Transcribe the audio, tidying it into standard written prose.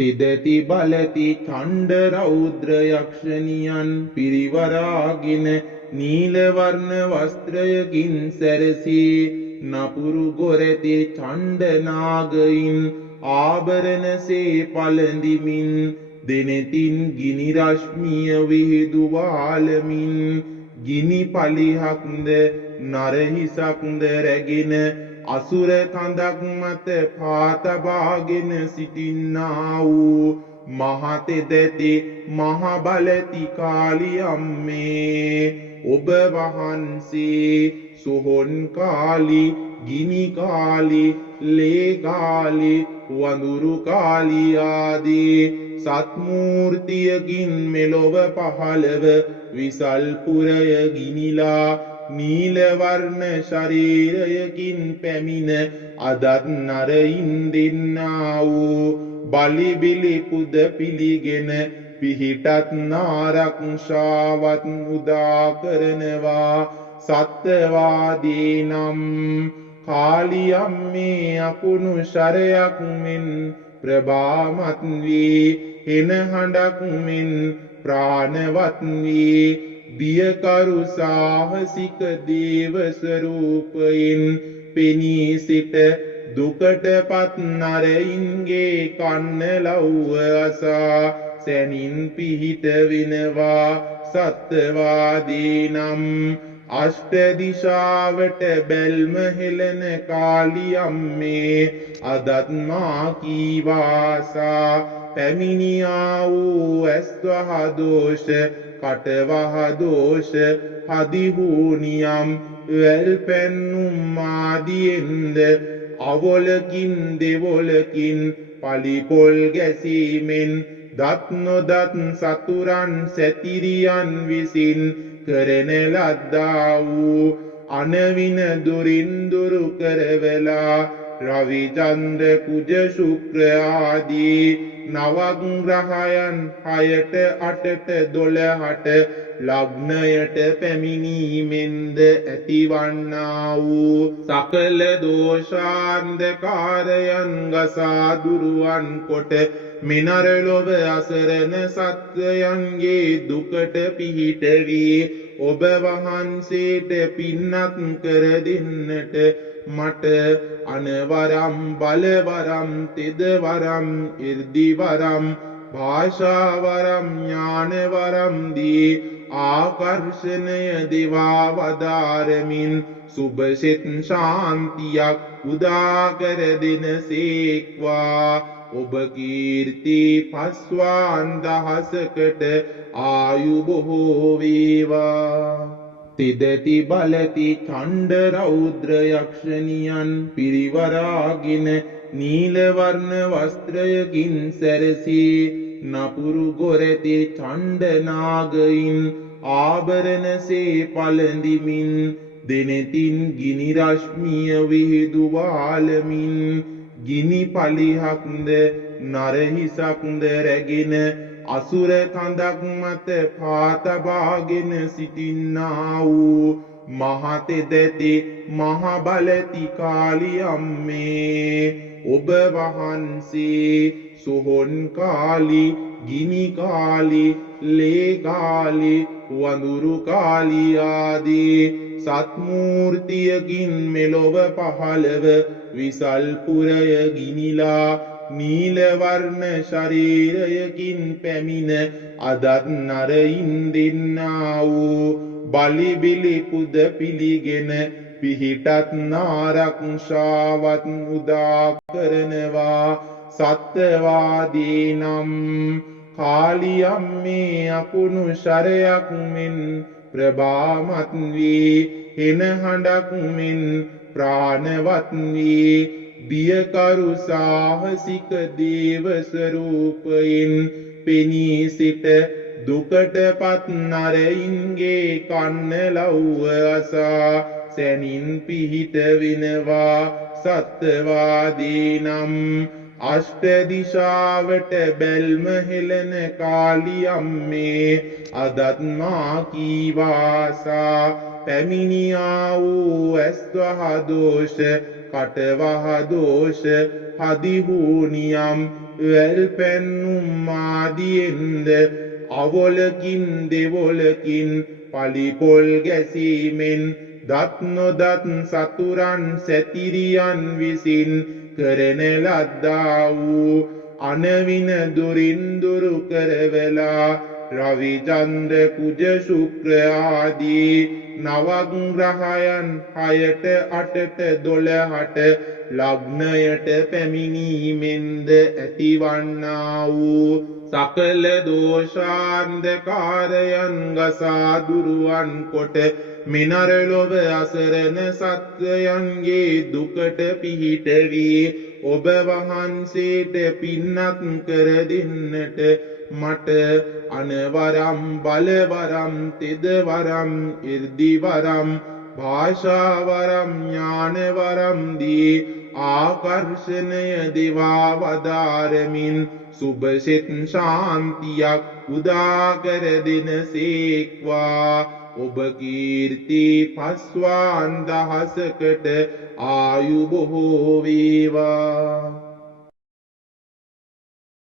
තිදති බලති ඡණ්ඩ රෞද්‍ර යක්ෂණියන් පිරිවරාගෙන නීල වර්ණ වස්ත්‍රයකින් සැරසී නපුරු ගොරැති ඡණ්ඩ නාගයින් ආභරණසේ පළඳිමින් දෙනෙතින් ගිනි රශ්මිය විහිදුවාලමින් ගිනි පලිහක්ද නරහිසක්ද රැගෙන අසුර කඳක් මත පාතබාගෙන සිටින්නා වූ මහතෙදති මහ බලති කාලියම්මේ ඔබ වහන්සේ සොහොන් කාලි ගිනි කාලි ලේ කාලි වඳුරු කාලි ආදී සත්මූර්තියකින් මෙලොව පහළව විසල් පුරය ගිනිලා නීල වර්ණ ශරීරයකින් පැමිණ අදත් නරයින් දෙන්නා වූ බලිබිලි පුද පිළිගෙන පිහිටත් නාරක්ෂාවත් උදා කරනවා සත්වාදී නම් කාලියම්මේ අකුණු ශරයක් මෙන් ප්‍රභාමත් වී එන හඬක් මෙන් ප්‍රාණවත් වී බියකරු සාහසික දේව ස්වරූපයෙන් පෙනී සිට දුකටපත් නරයින්ගේ කන්න ලව්ව අසා සැනින් පිහිට වෙනවා සත්වාදී නම් අෂ්ට දිශාවට බැල්ම හෙළන කාලියම්මේ අදත් මා කීවාසා පැමිණියා වූ ඇස්වහ දෝෂ කටවහ දෝෂ හදිහූනියම් වැල් පැන්නුම් ආදියෙන්ද අවොලකින් දෙවොලකින් පලිපොල් ගැසීමෙන් දත් නොදත් සතුරන් සැතිරියන් විසින් කරන ලද්දා වූ අනවින දුරින් දුරු කරවලා රවිචන්ද්‍ර කුජ ශුක්‍ර ආදී නවග්‍රහයන් 6ට 8ට 12ට ලග්නයට පැමිණීමෙන්ද ඇතිවන්නා වූ සකල දෝෂාන්ධකාරයන් ගසා දුරුවන් කොට මිනරලොව අසරණ සත්වයන්ගේ දුකට පිහිට වී ඔබ වහන්සේට පින්නත් කර දෙන්නට මට අනවරම් බලවරම් තෙදවරම් ඉර්දිවරම් භාෂාවරම් ඥානවරම් දී ආකර්ෂණය දිවා වදාරමින් සුභසිත ශාන්තියක් උදා කර දෙනසේක්වා ඔබ කීර්ති පස්වාන් දහසකට ආයු බොහෝ වේවා තිදති බලති ඡණ්ඩ රෞද්‍ර යක්ෂණියන් පිරිවරාගෙන නීල වර්ණ වස්ත්‍රයකින් සැරසී නපුරු ගොරැති ඡණ්ඩ නාගයින් ආභරණසේ පළඳිමින් දෙනෙතින් ගිනි රශ්මිය විහිදුවාලමින් ගිනි පලිහක්ද නරහිසක්ද රැගෙන අසුර කඳක් මත පාතබාගෙන සිටින්නා වූ මහතෙදති මහ බලති කාලියම්මේ ඔබ වහන්සේ සොහොන් කාලි ගිනි කාලි ලේ කාලි වඳුරු කාලි ආදී සත්මූර්තියකින් මෙලොව පහළව විසල් පුරය ගිනිලා නීල වර්ණ ශරීරයකින් පැමිණ අදත් නරයින් දෙන්නා වූ බලිබිලි පුද පිළිගෙන පිහිටත් නාරක්ෂාවත් උදා කරනවා සත්වාදී නම් කාලියම්මේ අකුණු ශරයක් මෙන් ප්‍රභාමත් වී එන හඬක් මෙන් ප්‍රාණවත් වී බියකරු සාහසික දේව ස්වරූපයෙන් පෙනී සිට දුකටපත් නරයින්ගේ කන්න ලව්ව අසා සැනින් පිහිට වෙනවා සත්වාදී නම් අෂ්ට දිශාවට බැල්ම හෙළන කාලියම්මේ අදත් මා කීවාසා පැමිණියා වූ ඇස්වහ දෝෂ කටවහ දෝෂ හදිහූනියම් වැල් පැන්නුම් ආදියෙන්ද අවොලකින් දෙවොලකින් පලිපොල් ගැසීමෙන් දත් නොදත් සතුරන් සැතිරියන් විසින් කරන ලද්දා වූ අනවින දුරින් දුරු කරවලා රවිචන්ද්‍ර කුජ ශුක්‍ර ආදී නවග් ග්‍රහයන් 6ට 8ට 12ට ලග්නයට පැමිණීමෙන්ද ඇතිවන්නා වූ සකල දෝෂාන්ධකාරයන් ගසා දුරුවන් කොට මිනර ලොව අසරණ සත්වයන්ගේ දුකට පිහිට වී ඔබ වහන්සේට පින්නත් කර දෙන්නට මට අනවරම් බලවරම් තෙදවරම් ඉර්දිවරම් භාෂාවරම් ඥානවරම් දී ආකර්ෂණය දිවා වදාරමින් සුභසිත ශාන්තියක් උදා කර දෙනසේක්වා ඔබ කීර්ති පස්වාන් දහසකට ආයු බොහෝ වේවා